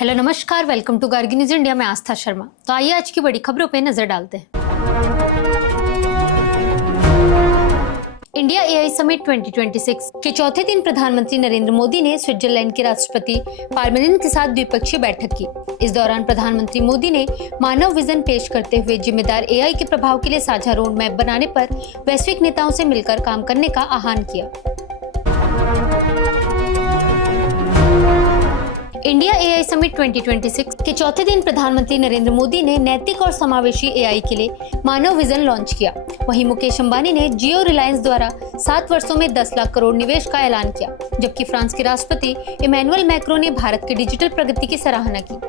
Hello नमस्कार, welcome to Gargi news India में आस्था शर्मा। तो आइए आज की बड़ी खबरों पे नजर डालते हैं। इंडिया एआई समिट 2026 के चौथे दिन प्रधानमंत्री नरेंद्र मोदी ने स्विट्जरलैंड के राष्ट्रपति पार्मेलिन के साथ द्विपक्षीय बैठक की। इस दौरान प्रधानमंत्री मोदी ने मानव विजन पेश करते हुए जिम्मेदार एआई के प्रभाव के लिए साझा रोड मैप बनाने पर वैश्विक नेताओं से मिलकर काम करने का आह्वान किया। इंडिया एआई समिट 2026 के चौथे दिन प्रधानमंत्री नरेंद्र मोदी ने नैतिक और समावेशी एआई के लिए मानव विजन लॉन्च किया। वहीं मुकेश अंबानी ने जियो रिलायंस द्वारा 7 वर्षों में 10 लाख करोड़ निवेश का ऐलान किया, जबकि फ्रांस के राष्ट्रपति इमैनुअल मैक्रो ने भारत की डिजिटल प्रगति की सराहना की।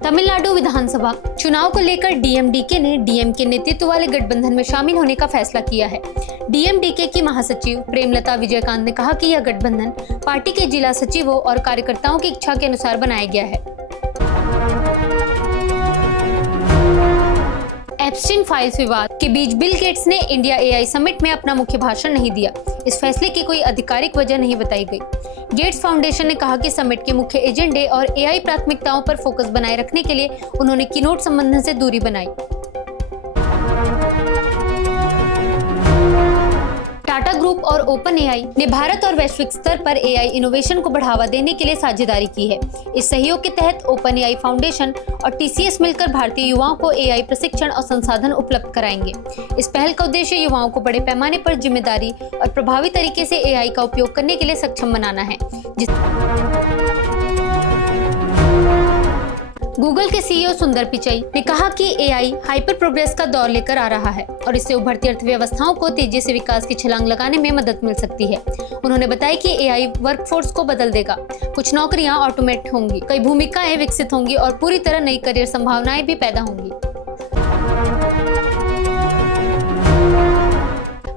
तमिलनाडु विधानसभा चुनाव को लेकर डीएमडीके ने डीएमके नेतृत्व वाले गठबंधन में शामिल होने का फैसला किया है। डीएमडीके की महासचिव प्रेमलता विजयकांत ने कहा कि यह गठबंधन पार्टी के जिला सचिवों और कार्यकर्ताओं की इच्छा के अनुसार बनाया गया है। एप्स्टीन फाइल्स विवाद के बीच बिल गेट्स ने इंडिया एआई समिट में अपना मुख्य भाषण नहीं दिया। इस फैसले की कोई आधिकारिक वजह नहीं बताई गई। गेट्स फाउंडेशन ने कहा कि समिट के मुख्य एजेंडे और एआई प्राथमिकताओं पर फोकस बनाए रखने के लिए उन्होंने कीनोट संबंधन से दूरी बनाई। टाटा ग्रुप और ओपन एआई ने भारत और वैश्विक स्तर पर एआई इनोवेशन को बढ़ावा देने के लिए साझेदारी की है। इस सहयोग के तहत ओपन एआई फाउंडेशन और टीसीएस मिलकर भारतीय युवाओं को एआई प्रशिक्षण और संसाधन उपलब्ध कराएंगे। इस पहल का उद्देश्य युवाओं को बड़े पैमाने पर जिम्मेदारी और प्रभावी तरीके से एआई का उपयोग करने के लिए सक्षम बनाना है। गूगल के सीईओ सुंदर पिचाई ने कहा कि एआई हाइपर प्रोग्रेस का दौर लेकर आ रहा है और इससे उभरती अर्थव्यवस्थाओं को तेजी से विकास की छलांग लगाने में मदद मिल सकती है। उन्होंने बताया कि एआई वर्कफोर्स को बदल देगा, कुछ नौकरियां ऑटोमेट होंगी, कई भूमिकाएं विकसित होंगी और पूरी तरह नई करियर संभावनाएं भी पैदा होंगी।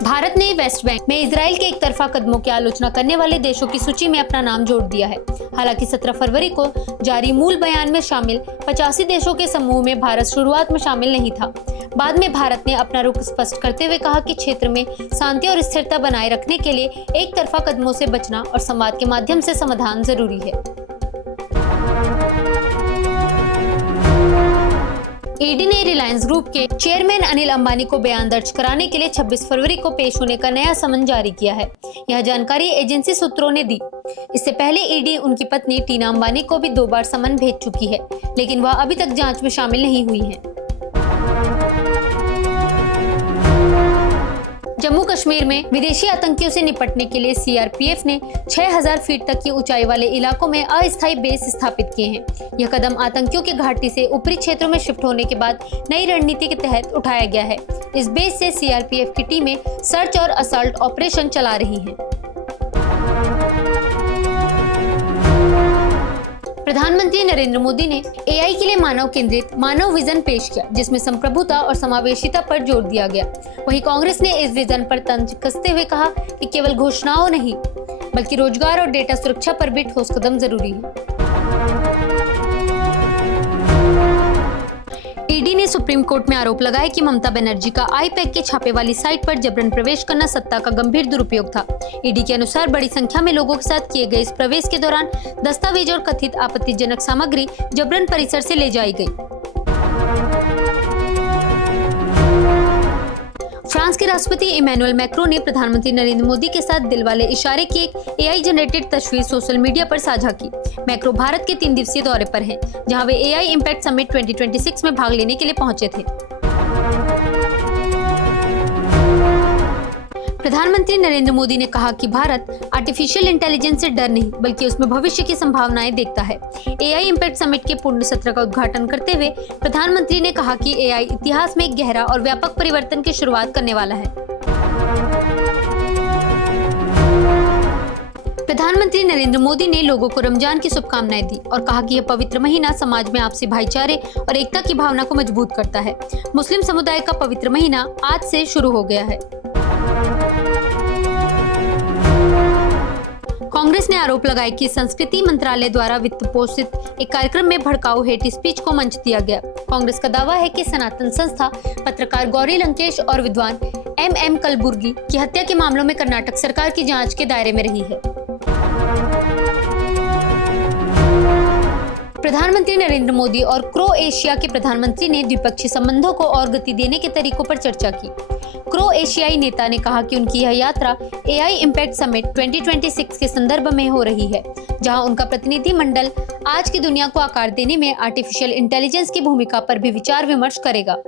भारत ने वेस्ट बैंक में इजराइल के एक तरफा कदमों की आलोचना करने वाले देशों की सूची में अपना नाम जोड़ दिया है। हालांकि 17 फरवरी को जारी मूल बयान में शामिल 85 देशों के समूह में भारत शुरुआत में शामिल नहीं था। बाद में भारत ने अपना रुख स्पष्ट करते हुए कहा कि क्षेत्र में शांति और स्थिरता बनाए रखने के लिए एक तरफा कदमों से बचना और संवाद के माध्यम से समाधान जरूरी है। ईडी ने रिलायंस ग्रुप के चेयरमैन अनिल अंबानी को बयान दर्ज कराने के लिए 26 फरवरी को पेश होने का नया समन जारी किया है। यह जानकारी एजेंसी सूत्रों ने दी। इससे पहले ईडी उनकी पत्नी टीना अंबानी को भी 2 बार समन भेज चुकी है, लेकिन वह अभी तक जांच में शामिल नहीं हुई है। जम्मू कश्मीर में विदेशी आतंकियों से निपटने के लिए सीआरपीएफ ने 6000 फीट तक की ऊंचाई वाले इलाकों में अस्थायी बेस स्थापित किए हैं। यह कदम आतंकियों की घाटी से ऊपरी क्षेत्रों में शिफ्ट होने के बाद नई रणनीति के तहत उठाया गया है। इस बेस से सीआरपीएफ की टीमें सर्च और असॉल्ट ऑपरेशन चला रही हैं। प्रधानमंत्री नरेंद्र मोदी ने एआई के लिए मानव केंद्रित मानव विजन पेश किया, जिसमें संप्रभुता और समावेशिता पर जोर दिया गया। वहीं कांग्रेस ने इस विजन पर तंज कसते हुए कहा कि केवल घोषणाओं नहीं, बल्कि रोजगार और डेटा सुरक्षा पर भी ठोस कदम जरूरी है। ईडी ने सुप्रीम कोर्ट में आरोप लगाया कि ममता बनर्जी का आईपैक के छापे वाली साइट पर जबरन प्रवेश करना सत्ता का गंभीर दुरुपयोग था। ईडी के अनुसार बड़ी संख्या में लोगों के साथ किए गए इस प्रवेश के दौरान दस्तावेज और कथित आपत्तिजनक सामग्री जबरन परिसर से ले जाई गई। फ्रांस के राष्ट्रपति इमैनुअल मैक्रो ने प्रधानमंत्री नरेंद्र मोदी के साथ दिल वाले इशारे की एक एआई जनरेटेड तस्वीर सोशल मीडिया पर साझा की। मैक्रो भारत के 3 दिवसीय दौरे पर हैं, जहां वे एआई इम्पैक्ट समिट 2026 में भाग लेने के लिए पहुंचे थे। प्रधानमंत्री नरेंद्र मोदी ने कहा कि भारत आर्टिफिशियल इंटेलिजेंस से डर नहीं, बल्कि उसमें भविष्य की संभावनाएं देखता है। एआई इम्पैक्ट समिट के पूर्ण सत्र का उद्घाटन करते हुए प्रधानमंत्री ने कहा कि एआई इतिहास में एक गहरा और व्यापक परिवर्तन की शुरुआत करने वाला है। प्रधानमंत्री नरेंद्र मोदी ने लोगों को रमजान की शुभकामनाएं दी और कहा कि यह पवित्र महीना समाज में आपसी भाईचारे और एकता की भावना को मजबूत करता है। मुस्लिम समुदाय का पवित्र महीना आज से शुरू हो गया है। कांग्रेस ने आरोप लगाया कि संस्कृति मंत्रालय द्वारा वित्त पोषित एक कार्यक्रम में भड़काऊ हेट स्पीच को मंच दिया गया। कांग्रेस का दावा है कि सनातन संस्था पत्रकार गौरी लंकेश और विद्वान एम कलबुर्गी की हत्या के मामलों में कर्नाटक सरकार की जांच के दायरे में रही है। प्रधानमंत्री नरेंद्र मोदी और क्रोएशिया के प्रधानमंत्री ने द्विपक्षीय संबंधों को और गति देने के तरीकों पर चर्चा की। क्रोएशियाई नेता ने कहा कि उनकी यह यात्रा एआई इम्पैक्ट समिट 2026 के संदर्भ में हो रही है, जहां उनका प्रतिनिधि मंडल आज की दुनिया को आकार देने में आर्टिफिशियल इंटेलिजेंस की भूमिका पर भी विचार विमर्श करेगा।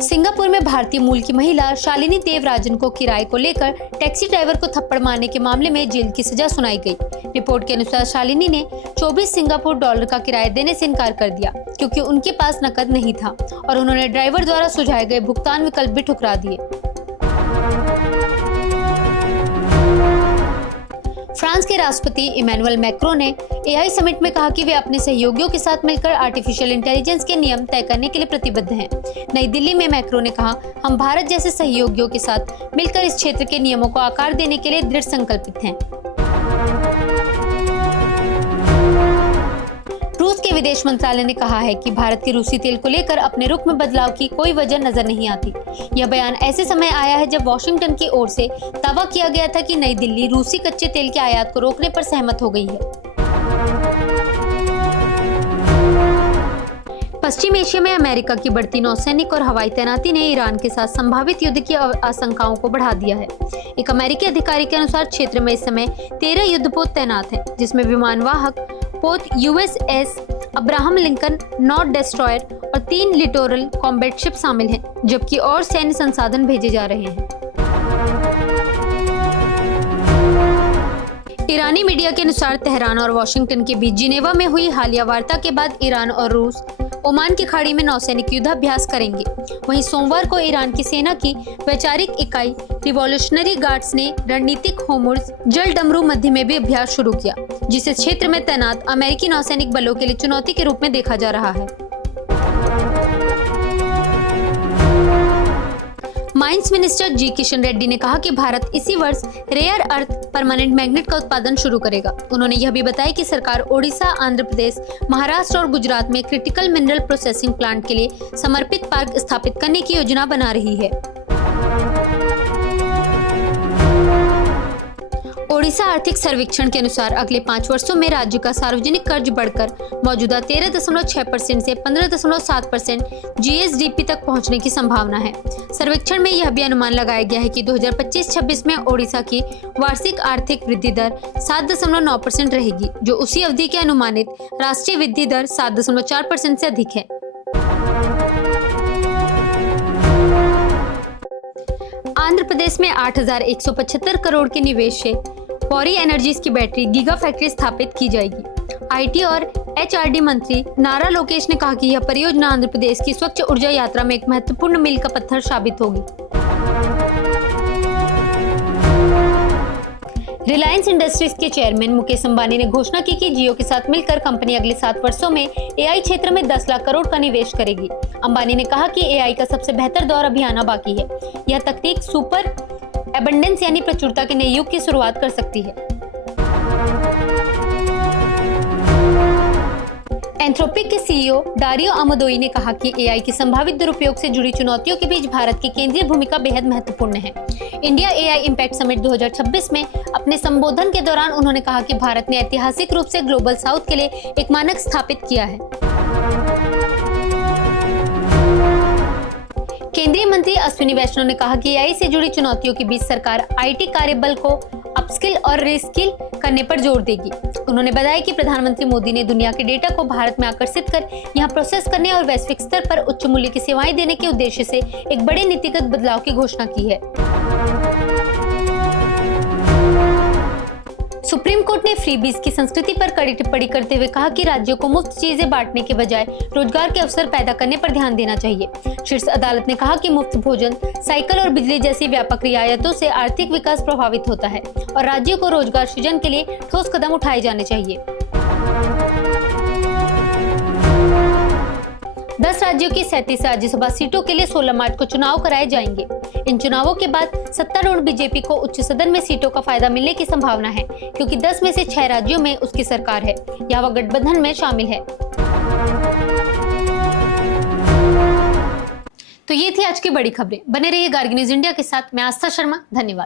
सिंगापुर में भारतीय मूल की महिला शालिनी देवराजन को किराए को लेकर टैक्सी ड्राइवर को थप्पड़ मारने के मामले में जेल की सजा सुनाई गई। रिपोर्ट के अनुसार शालिनी ने 24 सिंगापुर डॉलर का किराया देने से इनकार कर दिया क्योंकि उनके पास नकद नहीं था और उन्होंने ड्राइवर द्वारा सुझाए गए भुगतान विकल्प भी ठुकरा दिए। फ्रांस के राष्ट्रपति इमैनुअल मैक्रों ने एआई समिट में कहा कि वे अपने सहयोगियों के साथ मिलकर आर्टिफिशियल इंटेलिजेंस के नियम तय करने के लिए प्रतिबद्ध हैं। नई दिल्ली में मैक्रों ने कहा, हम भारत जैसे सहयोगियों के साथ मिलकर इस क्षेत्र के नियमों को आकार देने के लिए दृढ़ संकल्पित हैं। रूस के विदेश मंत्रालय ने कहा है कि भारत के रूसी तेल को लेकर अपने रुख में बदलाव की कोई वजह नजर नहीं आती। यह बयान ऐसे समय आया है जब वॉशिंगटन की ओर से दावा किया गया था कि नई दिल्ली रूसी कच्चे तेल के आयात को रोकने पर सहमत हो गई है। पश्चिम एशिया में अमेरिका की बढ़ती नौसैनिक और हवाई तैनाती ने ईरान के साथ संभावित युद्ध की आशंकाओं को बढ़ा दिया है। एक अमेरिकी अधिकारी के अनुसार क्षेत्र में इस समय 13 युद्धपोत तैनात हैं, जिसमें विमानवाहक पोत USS Abraham Lincoln north destroyer और 3 लिटोरल कॉम्बैट शिप शामिल हैं, जबकि और सैन्य संसाधन भेजे जा रहे हैं। ईरानी मीडिया के अनुसार तेहरान और वॉशिंगटन के बीच जिनेवा में हुई हालिया वार्ता के बाद ईरान और रूस ओमान की खाड़ी में नौसैनिक युद्धाभ्यास करेंगे। वहीं सोमवार को ईरान की सेना की वैचारिक इकाई रिवॉल्यूशनरी गार्ड्स ने रणनीतिक होमुर्ज जल डमरू मध्य में भी अभ्यास शुरू किया, जिसे क्षेत्र में तैनात अमेरिकी नौसैनिक बलों के लिए चुनौती के रूप में देखा जा रहा है। माइंस मिनिस्टर जी किशन रेड्डी ने कहा कि भारत इसी वर्ष रेयर अर्थ परमानेंट मैग्नेट का उत्पादन शुरू करेगा। उन्होंने यह भी बताया कि सरकार ओडिशा, आंध्र प्रदेश, महाराष्ट्र और गुजरात में क्रिटिकल मिनरल प्रोसेसिंग प्लांट के लिए समर्पित पार्क स्थापित करने की योजना बना रही है। ओडिशा आर्थिक सर्वेक्षण के अनुसार अगले 5 वर्षों में राज्य का सार्वजनिक कर्ज बढ़कर मौजूदा 13.6% से 15.7% जीएसडीपी तक पहुंचने की संभावना है। सर्वेक्षण में यह भी अनुमान लगाया गया है कि 2025-26 में ओडिशा की वार्षिक आर्थिक वृद्धि दर 7.9% रहेगी, जो उसी अवधि के अनुमानित राष्ट्रीय वृद्धि दर 7.4% से अधिक है। आंध्र प्रदेश में 8,175 करोड़ के निवेश से पौरी एनर्जीज की बैटरी गीगा फैक्ट्री स्थापित की जाएगी। आईटी और एचआरडी मंत्री नारा लोकेश ने कहा कि यह परियोजना आंध्र प्रदेश की स्वच्छ ऊर्जा यात्रा में एक महत्वपूर्ण मील का पत्थर साबित होगी। रिलायंस इंडस्ट्रीज के चेयरमैन मुकेश अंबानी ने घोषणा की कि जियो के साथ मिलकर कंपनी अगले 7 वर्षों में एआई क्षेत्र में 10 लाख करोड़ का निवेश करेगी। अंबानी ने कहा कि एआई का सबसे बेहतर दौर अभी आना बाकी है। यह तकनीक सुपर एबंडेंस यानी प्रचुरता के नए युग की शुरुआत कर सकती है। एंथ्रोपिक के सीईओ डारियो अमोदोई ने कहा कि एआई के संभावित दुरुपयोग से जुड़ी चुनौतियों के बीच भारत की केंद्रीय भूमिका बेहद महत्वपूर्ण है। इंडिया एआई इम्पैक्ट समिट 2026 में अपने संबोधन के दौरान उन्होंने कहा कि भारत ने ऐतिहासिक रूप से ग्लोबल साउथ के लिए एक मानक स्थापित किया है। केंद्रीय मंत्री अश्विनी वैष्णव ने कहा कि एआई से जुड़ी चुनौतियों के बीच सरकार आईटी कार्यबल को अपस्किल और रीस्किल करने पर जोर देगी। उन्होंने बताया कि प्रधानमंत्री मोदी ने दुनिया के डेटा को भारत में आकर्षित कर यहां प्रोसेस करने और वैश्विक स्तर पर उच्च मूल्य की सेवाएं देने के उद्देश्य से एक बड़े नीतिगत बदलाव की घोषणा की है। सुप्रीम कोर्ट ने फ्रीबीज की संस्कृति पर कड़ी टिप्पणी करते हुए कहा कि राज्यों को मुफ्त चीजें बांटने के बजाय रोजगार के अवसर पैदा करने पर ध्यान देना चाहिए। शीर्ष अदालत ने कहा कि मुफ्त भोजन, साइकिल और बिजली जैसी व्यापक रियायतों से आर्थिक विकास प्रभावित होता है और राज्यों को रोजगार सृजन के लिए ठोस कदम उठाए जाने चाहिए। 10 राज्यों की 37 राज्यसभा सीटों के लिए 16 मार्च को चुनाव कराए जाएंगे। इन चुनावों के बाद सत्तारूढ़ बीजेपी को उच्च सदन में सीटों का फायदा मिलने की संभावना है, क्योंकि 10 में से 6 राज्यों में उसकी सरकार है या वह गठबंधन में शामिल है। तो ये थी आज की बड़ी खबरें। बने रहिए गार्गी न्यूज इंडिया के साथ। मैं आस्था शर्मा, धन्यवाद।